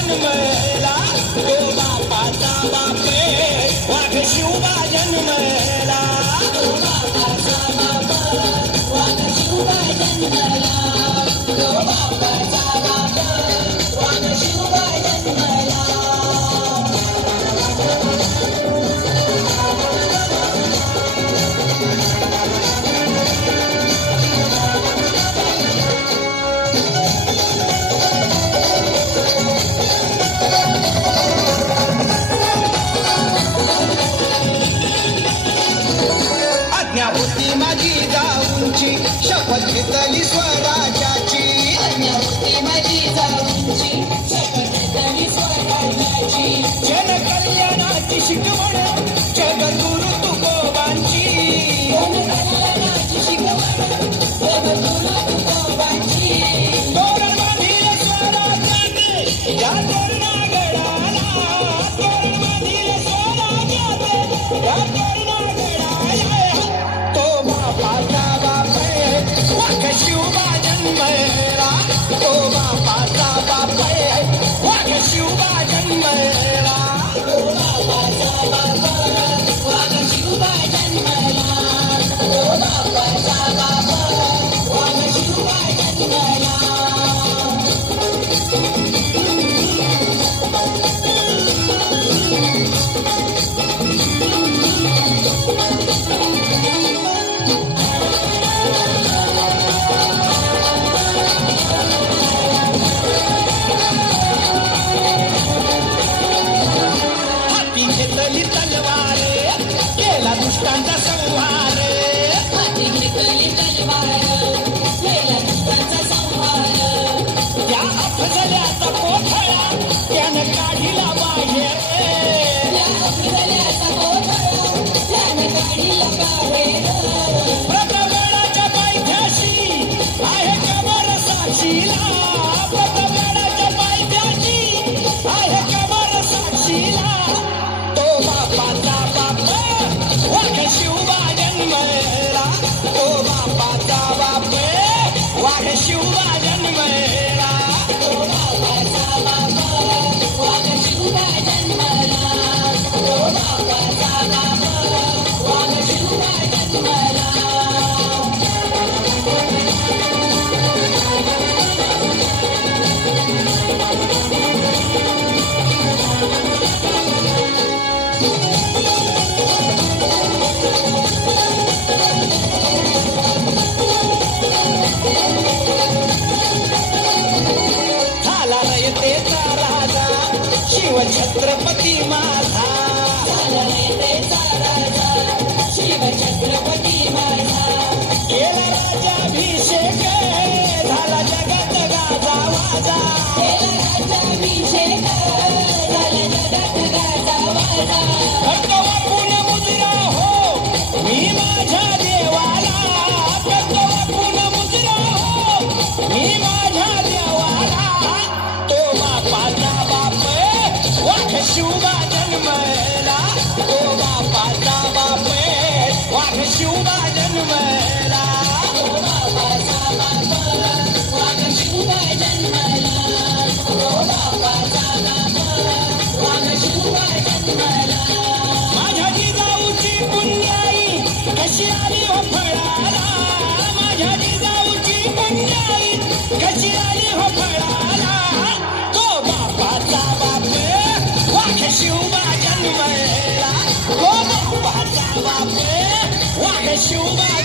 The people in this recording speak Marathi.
जन्मला तो बापाचा बापे वाघ शिवबा जन्मला तो बापाचा बाप वाघ शिवबा जन्मला तो बापाचा बाप वाघ शिवबा जन्मला होती माझी जाऊंची शपथ घेतली स्वराज्याची होती माझी जाऊंची शपथ घेतली स्वराज्याची जन कल्याणाची शिकवण जगद्गुरु तुकोबांची जन कल्याणाची शिकवण जगद्गुरु तुकोबांची तोरण बांधील स्वराज्याचे या तोरणागडाला तोरण बांधील स्वराज्याचे या वाघ शिवबा जन्मला तो बापाचा बाप वाघ शिवबा जन्मला तो बापाचा बाप वाघ शिवबा जन्मला तो बापाचा बाप वाघ शिवबा जन्मला तलवारे केला दुष्टांचा संहार हाती घेतली तलवार केला दुष्टांचा संहार त्या अफजल्याचा कोठळा त्याने काढिला बाहेर त्या अफजल्याचा कोठळा त्याने काढिला बाहेर प्रतापगडाच्या पायथ्याशी आहे कबर साक्षीला प्रतापगडाच्या पायथ्याशी आहे कबर साक्षीला वाघ शिवबा जन्मला तो बापाचा बाप वाघ शिवबा जन्मला तो बापाचा बाप वाघ शिवबा जन्मला तो बापाचा बाप वाघ शिवबा जन्मला शिवछत्रपती माझा शिवछत्रपती माझा केला राजाभिषेक झाला जगात गाजा वाजा केला राजाभिषेक झाला जगात गाजा वाजा करतो बापून मुजरा हो मी माझ्या देवाला करतो बापून मुजरा हो मी माझ्या देवाला तो बापाचा बाप वाघ शिवबा जन्मला तो बापाचा बाप वाघ शिवबा जन्मला तो बापाचा बाप वाघ शिवबा जन्मला तो बापाचा बाप वाघ शिवबा जन्मला माझ्या जिजाऊची पुण्याई कशी आली हो फळाला माझ्या जिजाऊची पुण्याई कशी आली हो फळाला तो बापाचा बाप वाघ शिवबा जन्मला तो बापाचा बाप वाघ शिवबा